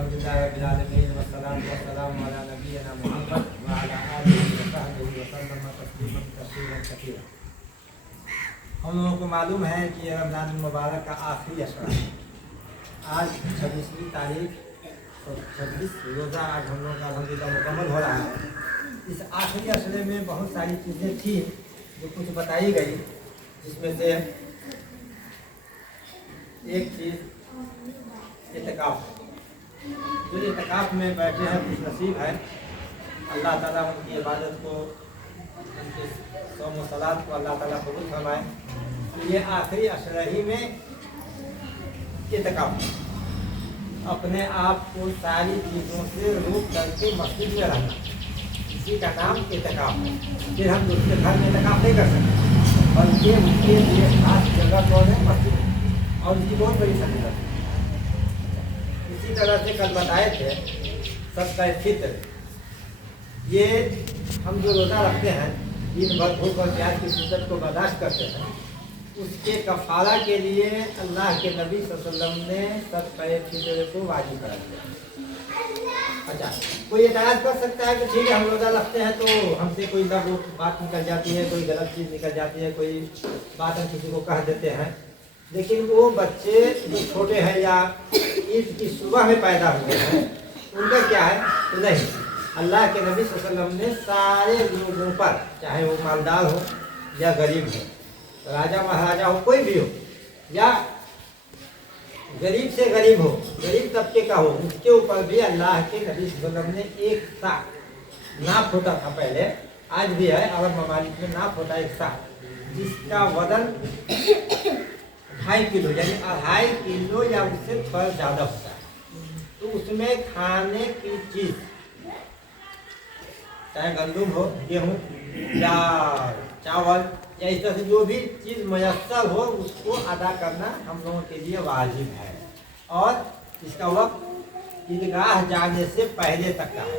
अल्हम्दुलिल्लाहि रब्बिल आलमीन वस्सलातु वस्सलामु अला नबिय्यिना मुहम्मद व अला आलिहि व सहबिहि व सल्लम तस्लीमन कसीरन कसीरा। हम लोगों को मालूम है कि ये रमज़ान मुबारक का आखिरी अशरा है। आज 26वीं तारीख और 26 रोज़ा आज हम लोग का अल्हम्दुलिल्लाह मुकम्मल हो रहा है। इस आखिरी अशरे में बहुत सारी चीज़ें थी जो कुछ बताई गई, जिसमें से एक चीज़ इत्काफ। जो इत्काफ में बैठे हैं कुछ नसीब है, अल्लाह ताला उनकी इबादत को, उनके सौम व सलात को अल्लाह ताला कबूल फरमाए। तो ये आखिरी अशरा ही में इत्काफ, अपने आप को सारी चीज़ों से रोक करके मस्जिद में रहना, इसी का नाम इत्काफ है। फिर हम दूसरे घर में इत्काफ नहीं कर सकते, बल्कि उनके लिए खास जगह कौन है? मस्जिद, और उसकी बहुत बड़ी फजीलत है। इसी तरह से कल बताए थे सदका फित्र, ये हम जो रोज़ा रखते हैं, दिन भर भूख और प्यास की शिद्दत को बर्दाश्त करते हैं, उसके कफ़ारा के लिए अल्लाह के नबी सल्लल्लाहु अलैहि वसल्लम ने सदका फित्र को वाजिब करा दिया। अच्छा, कोई एतराज़ कर सकता है कि ठीक है हम रोज़ा रखते हैं तो हमसे कोई ना वो बात निकल जाती है, कोई गलत चीज़ निकल जाती है, कोई बात हम किसी को कह देते हैं। लेकिन वो बच्चे जो छोटे हैं या ईद की सुबह में पैदा हुए हैं, उनका क्या है? तो नहीं, अल्लाह के नबी सल्लल्लाहु अलैहि वसल्लम ने सारे लोगों पर, चाहे वो मालदार हो या गरीब हो, राजा महाराजा हो, कोई भी हो, या गरीब से गरीब हो, गरीब तबके का हो, उसके ऊपर भी अल्लाह के नबी सल्लल्लाहु अलैहि वसल्लम ने एक साथ नाप होता था पहले, आज भी है अरब ममालिक में नाप होता है एक साथ, जिसका वजन 2.5 किलो यानी 2.5 किलो या उससे थोड़ा ज़्यादा होता है। तो उसमें खाने की चीज़, चाहे गंदुम हो, गेहूँ या चावल या इस तरह से जो भी चीज़ मयस्सर हो, उसको अदा करना हम लोगों के लिए वाजिब है। और इसका वक्त ईदगाह जाने से पहले तक का है,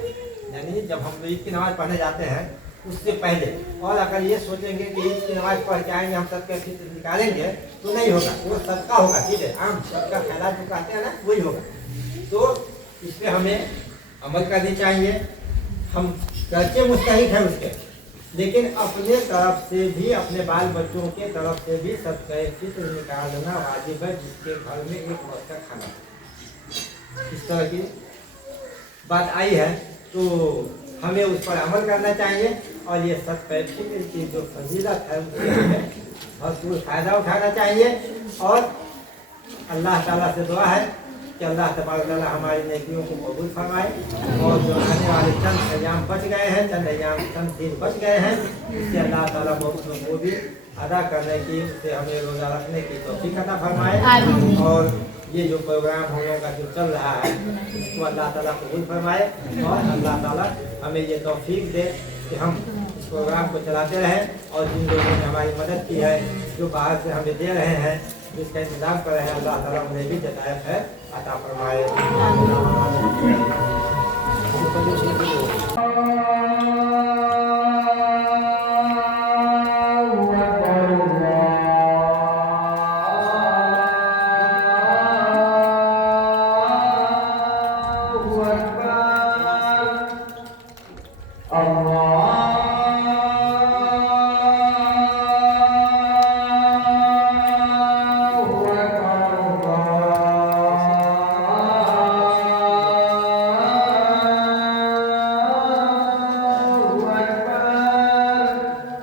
यानी जब हम ईद की नमाज़ पढ़ने जाते हैं उससे पहले। और अगर ये सोचेंगे कि ईद की नमाज़ पढ़ के आएंगे हम सदका फित्र निकालेंगे, तो नहीं होगा। वो सदका होगा, ठीक है, आम सदका खैरात जो कहते हैं ना, वही होगा। तो इस पर हमें अमल करनी चाहिए। हम करके मुस्तहिक है उसके, लेकिन अपने तरफ से भी, अपने बाल बच्चों के तरफ से भी सदका फित्र निकालना वाजिब है, जिसके घर में एक वक्त का खाना है। इस तरह की बात आई है तो हमें उस पर अमल करना चाहिए। और ये सदका फित्र की जो फजीलत है उससे हमें भरपूर फ़ायदा उठाना चाहिए। और अल्लाह ताला से दुआ है कि अल्लाह तबारक तआला हमारी नेकियों को कबूल फरमाए, और जो आने वाले चंद अय्याम बच गए हैं, चंद दिन बच गए हैं, इससे अल्लाह ताला को भी अदा करने की, उससे हमें रोज़ा रखने की तौफीक अता फरमाए। और ये जो प्रोग्राम हम लोगों का जो चल रहा है, इसको अल्लाह ताला कबूल फरमाए, और अल्लाह ताला हमें ये तौफीक दे कि हम इस प्रोग्राम को चलाते रहें। और जिन लोगों ने हमारी मदद की है, जो बाहर से हमें दे रहे हैं, जिसका इंतजाम कर रहे हैं, अल्लाह ताला उन्हें भी जताया है अता फरमाए।